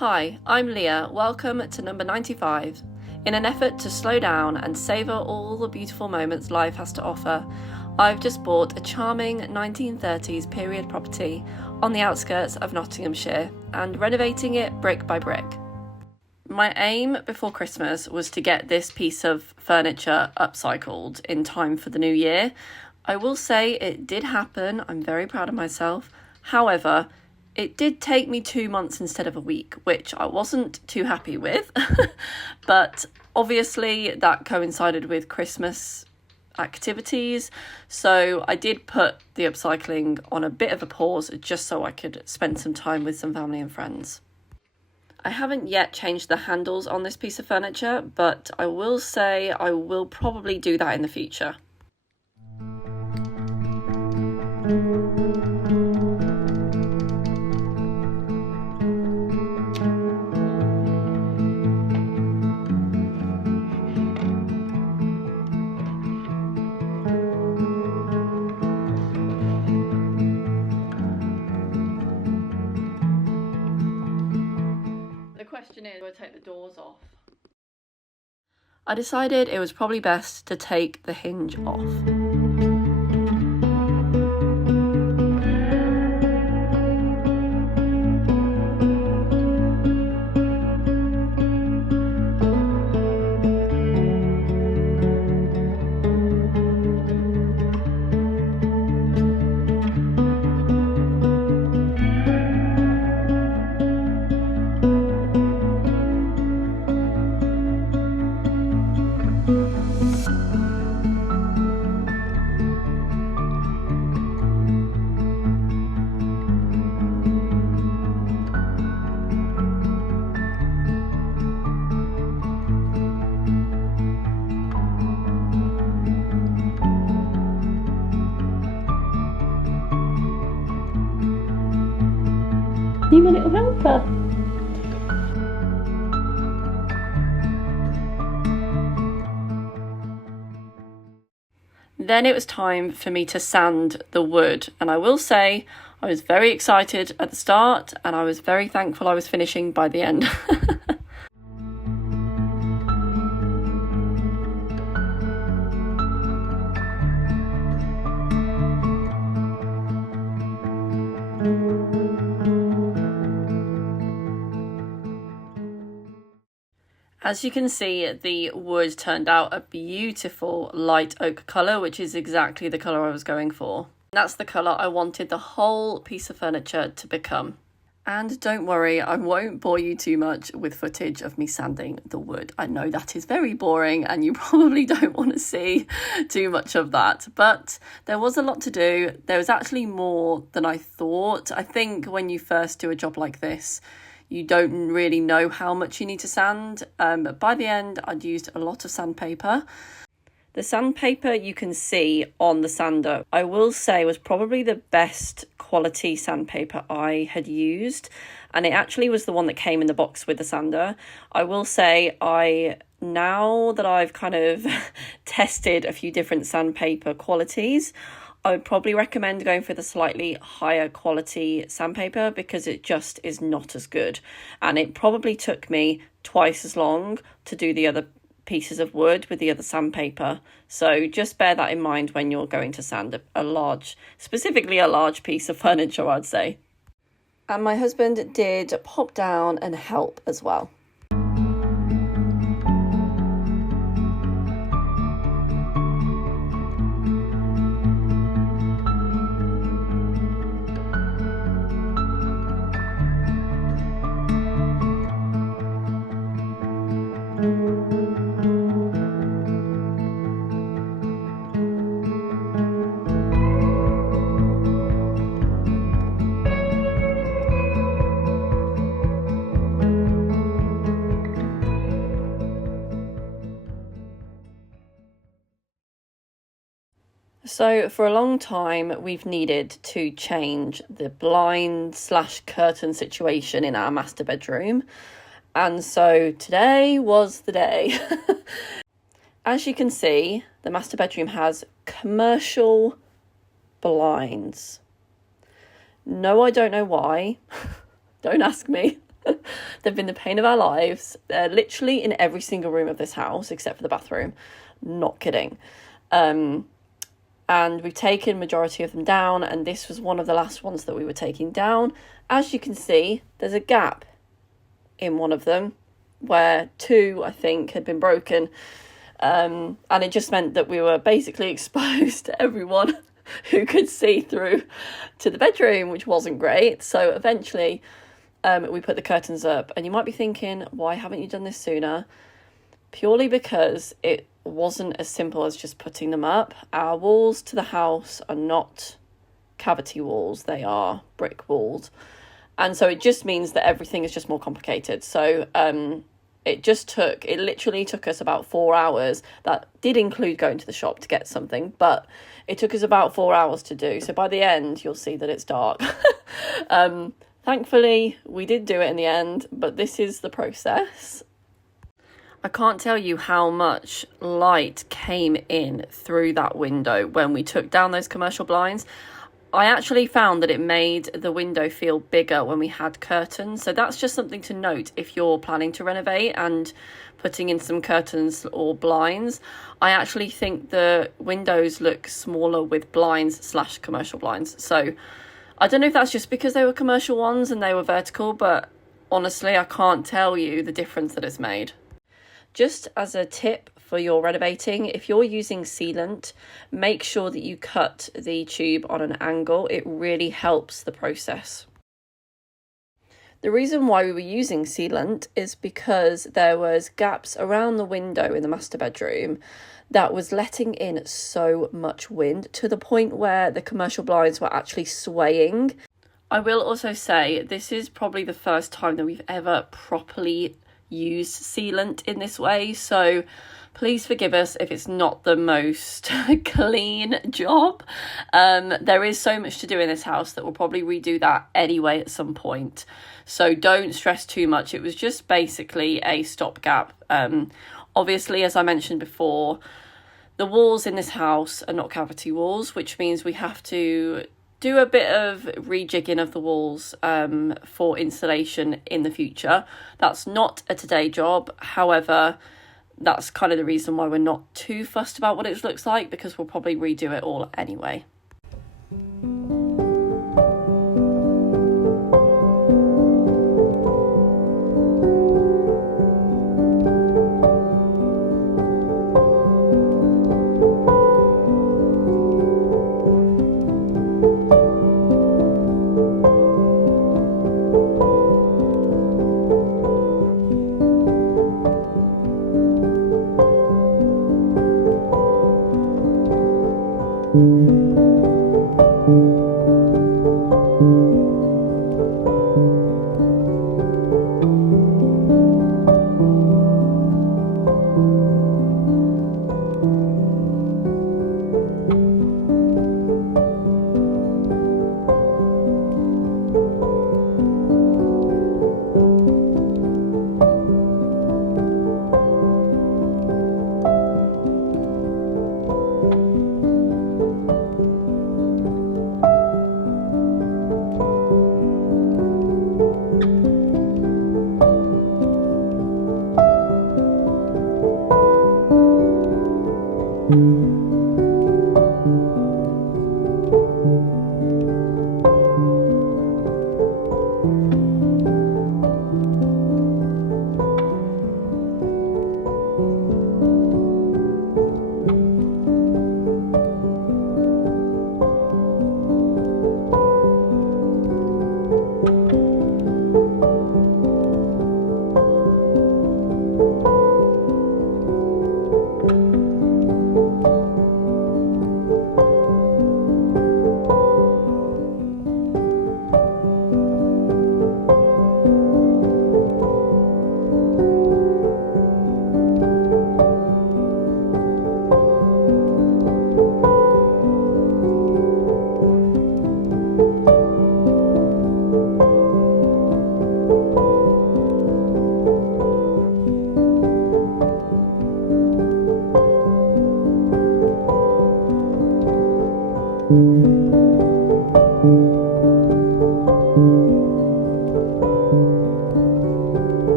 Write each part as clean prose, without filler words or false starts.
Hi, I'm Leah. Welcome to number 95. In an effort to slow down and savour all the beautiful moments life has to offer, I've just bought a charming 1930s period property on the outskirts of Nottinghamshire and renovating it brick by brick. My aim before Christmas was to get this piece of furniture upcycled in time for the new year. I will say it did happen. I'm very proud of myself. However, it did take me 2 months instead of a week, which I wasn't too happy with. But obviously that coincided with Christmas activities. So I did put the upcycling on a bit of a pause just so I could spend some time with some family and friends. I haven't yet changed the handles on this piece of furniture, but I will say I will probably do that in the future. The question is, do I take the doors off? I decided it was probably best to take the hinge off. You my little helper. Then it was time for me to sand the wood, and I will say I was very excited at the start and I was very thankful I was finishing by the end. As you can see, the wood turned out a beautiful light oak colour, which is exactly the colour I was going for. That's the colour I wanted the whole piece of furniture to become. And don't worry, I won't bore you too much with footage of me sanding the wood. I know that is very boring and you probably don't want to see too much of that. But there was a lot to do. There was actually more than I thought. I think when you first do a job like this, you don't really know how much you need to sand, but by the end I'd used a lot of sandpaper. The sandpaper you can see on the sander, I will say, was probably the best quality sandpaper I had used, and it actually was the one that came in the box with the sander. I will say, now that I've kind of tested a few different sandpaper qualities, I would probably recommend going for the slightly higher quality sandpaper because it just is not as good. And it probably took me twice as long to do the other pieces of wood with the other sandpaper. So just bear that in mind when you're going to sand specifically a large piece of furniture, I'd say. And my husband did pop down and help as well. So for a long time, we've needed to change the blind/curtain situation in our master bedroom. And so today was the day. As you can see, the master bedroom has commercial blinds. No, I don't know why. Don't ask me. They've been the pain of our lives. They're literally in every single room of this house except for the bathroom. Not kidding. And we've taken majority of them down, and this was one of the last ones that we were taking down. As you can see, there's a gap in one of them where 2, I think, had been broken. And it just meant that we were basically exposed to everyone who could see through to the bedroom, which wasn't great. So eventually we put the curtains up, and you might be thinking, why haven't you done this sooner? Purely because it wasn't as simple as just putting them up. Our walls to the house are not cavity walls, they are brick walls, and so it just means that everything is just more complicated. So it literally took us about 4 hours. That did include going to the shop to get something, but it took us about 4 hours to do. So by the end, you'll see that it's dark. Thankfully, we did do it in the end, but this is the process. I can't tell you how much light came in through that window when we took down those commercial blinds. I actually found that it made the window feel bigger when we had curtains. So that's just something to note if you're planning to renovate and putting in some curtains or blinds. I actually think the windows look smaller with blinds / commercial blinds. So I don't know if that's just because they were commercial ones and they were vertical, but honestly, I can't tell you the difference that it's made. Just as a tip for your renovating, if you're using sealant, make sure that you cut the tube on an angle. It really helps the process. The reason why we were using sealant is because there was gaps around the window in the master bedroom that was letting in so much wind to the point where the commercial blinds were actually swaying. I will also say this is probably the first time that we've ever properly used sealant in this way, so please forgive us if it's not the most clean job. There is so much to do in this house that we'll probably redo that anyway at some point, so don't stress too much. It was just basically a stopgap. Obviously, as I mentioned before, the walls in this house are not cavity walls, which means we have to do a bit of rejigging of the walls for insulation in the future. That's not a today job. However, that's kind of the reason why we're not too fussed about what it looks like, because we'll probably redo it all anyway.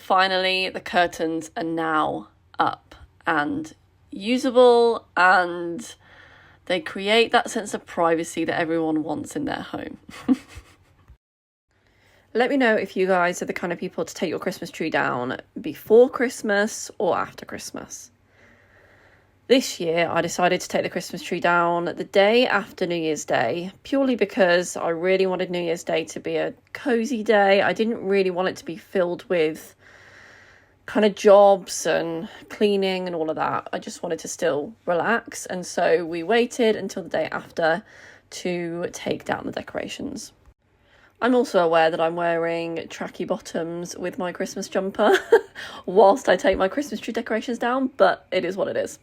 finally the curtains are now up and usable, and they create that sense of privacy that everyone wants in their home. Let me know if you guys are the kind of people to take your Christmas tree down before Christmas or after Christmas. This year, I decided to take the Christmas tree down the day after New Year's Day, purely because I really wanted New Year's Day to be a cozy day. I didn't really want it to be filled with kind of jobs and cleaning and all of that. I just wanted to still relax. And so we waited until the day after to take down the decorations. I'm also aware that I'm wearing tracky bottoms with my Christmas jumper whilst I take my Christmas tree decorations down, but it is what it is.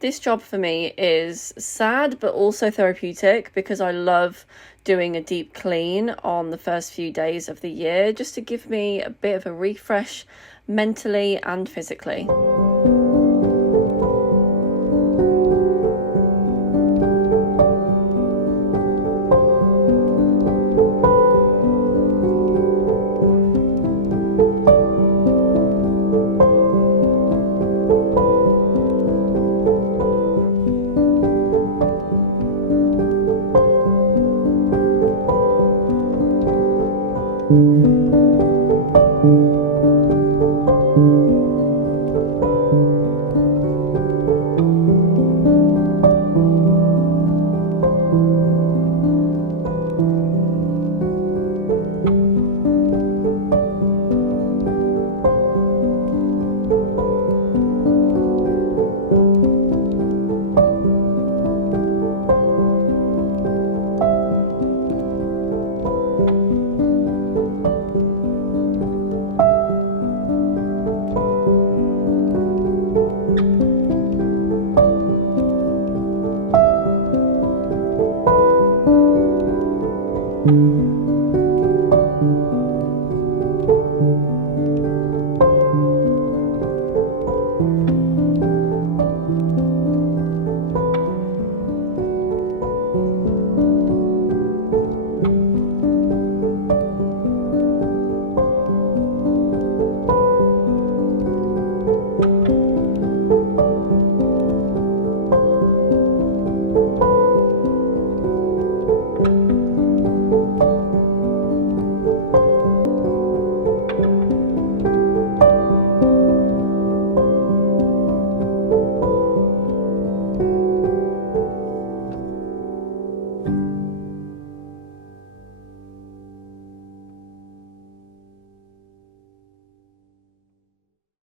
This job for me is sad but also therapeutic because I love doing a deep clean on the first few days of the year just to give me a bit of a refresh mentally and physically.